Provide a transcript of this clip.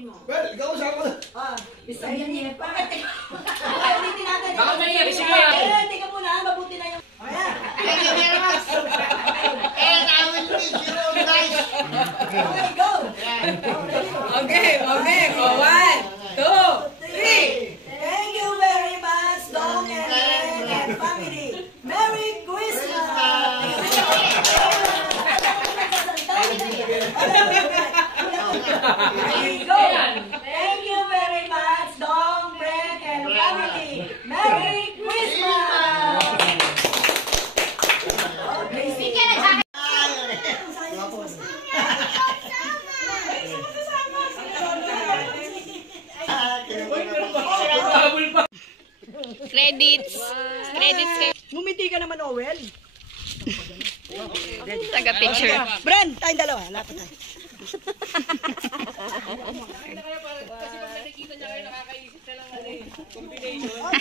Well, ikaw sa ako. Bisaya niya pa. Ulitin natin. Baka may ibig yan. Teka muna, mabuti na yung... Thank you very much. And I will meet you all guys. Okay, go! Okay. Go. 1, 2, 3. Thank you very much, Dong and Ren and family. Merry Christmas! Go! Thank you very much, Dong, Ren and family. Merry Christmas! Credits. Ngumiti ka naman, Owen. Taga picture. Bren, tayong dalawa. Lapit tayo. Kasi pag nakikita niya kayo, nakakaisip siya lang combination.